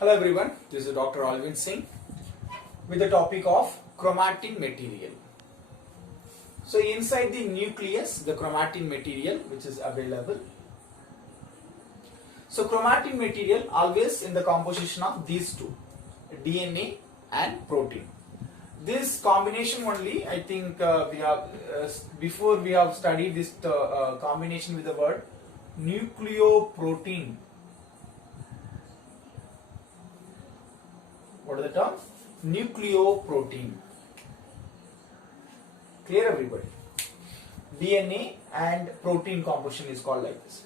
Hello everyone, this is Dr. Alvin Singh with the topic of chromatin material. So inside the nucleus, the chromatin material which is available. So chromatin material always in the composition of these two, DNA and protein. This combination only, I think we have before we have studied this combination with the word nucleoprotein. What is the term? Nucleoprotein. Clear everybody? DNA and protein composition is called like this.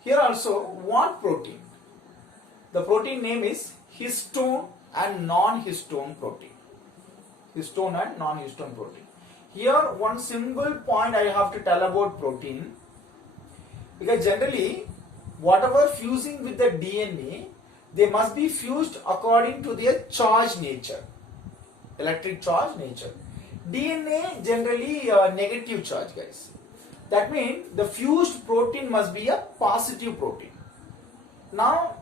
Here also, what protein? The protein name is histone and non-histone protein. Histone and non-histone protein. Here one simple point I have to tell about protein, because generally whatever fusing with the DNA, they must be fused according to their charge nature, electric charge nature. DNA generally negative charge, guys. That means the fused protein must be a positive protein. Now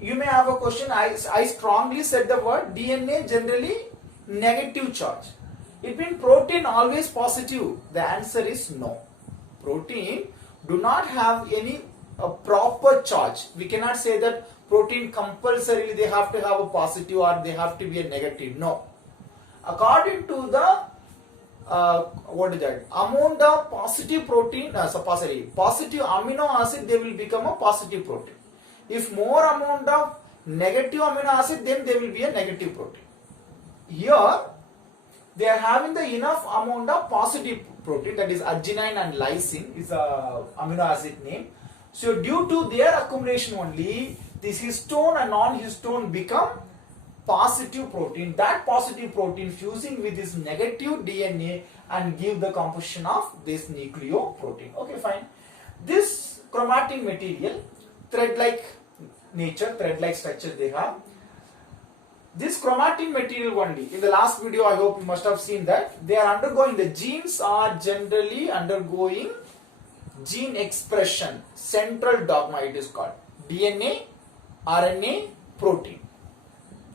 you may have a question. I strongly said the word DNA generally negative charge. It means protein always positive. The answer is no. Protein do not have any proper charge. We cannot say that protein compulsorily they have to have a positive or they have to be a negative. No. According to the what is that? Amount of positive protein, positive amino acid, they will become a positive protein. If more amount of negative amino acid, then they will be a negative protein. Here they are having the enough amount of positive protein, that is arginine and lysine is a amino acid name. So due to their accumulation only, this histone and non-histone become positive protein. That positive protein fusing with this negative DNA and give the composition of this nucleoprotein. Okay, fine. This chromatin material, thread-like nature, thread-like structure they have. This chromatin material only, in the last video I hope you must have seen that, they are undergoing, the genes are generally undergoing gene expression, central dogma it is called, DNA, RNA, protein.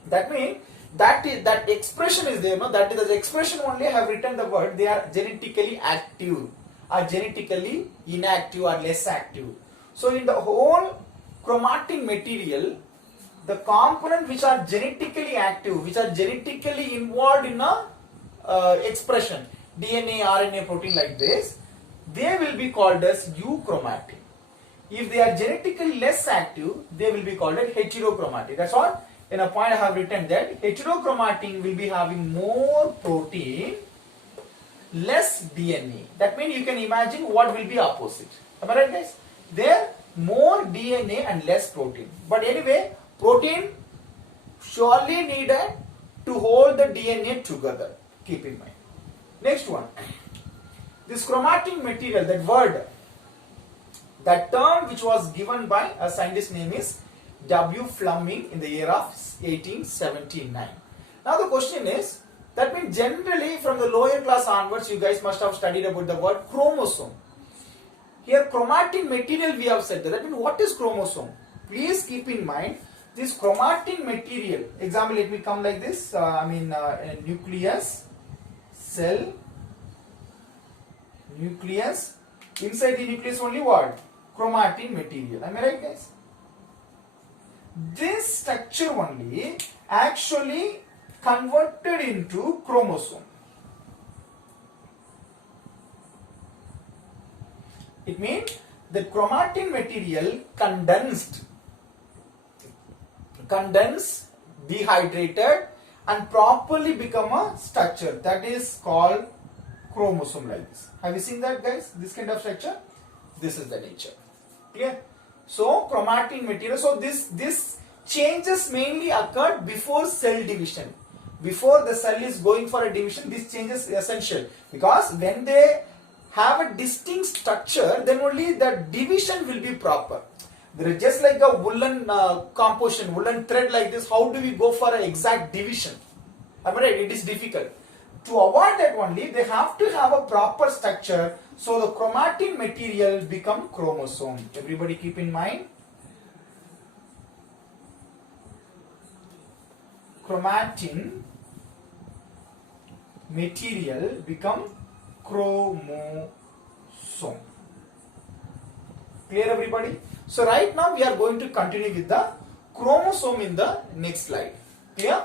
That means that expression is there, no? That is the expression only I have written the word, they are genetically active or genetically inactive or less active. So in the whole chromatin material, the component which are genetically active, which are genetically involved in a expression, DNA, RNA, protein like this, they will be called as euchromatin. If they are genetically less active, they will be called as heterochromatin. That's all. In a point I have written that heterochromatin will be having more protein, less DNA. That means you can imagine what will be opposite. Am I right, guys? There more DNA and less protein. But anyway, protein surely needed to hold the DNA together. Keep in mind. Next one. This chromatin material, that word, that term which was given by a scientist name is W. Fleming in the year of 1879. Now the question is, that means generally from the lower class onwards you guys must have studied about the word chromosome. Here chromatin material we have said that means what is chromosome? Please keep in mind this chromatin material. Example, let me come like this. Nucleus, cell, nucleus. Inside the nucleus only what? Chromatin material. Am I right, guys? This structure only actually converted into chromosome. It means the chromatin material condensed, dehydrated and properly become a structure that is called chromosome like this. Have you seen that, guys? This kind of structure? This is the nature. Clear? So chromatin material, so this changes mainly occurred before cell division. Before the cell is going for a division, this change is essential, because when they have a distinct structure, then only the division will be proper. There is just like a woolen composition, woolen thread like this. How do we go for an exact division? Am I right? It is difficult. To avoid that only, they have to have a proper structure. So the chromatin material become chromosome. Everybody keep in mind. chromatin material become chromosome. Clear everybody? So right now we are going to continue with the chromosome in the next slide. Clear?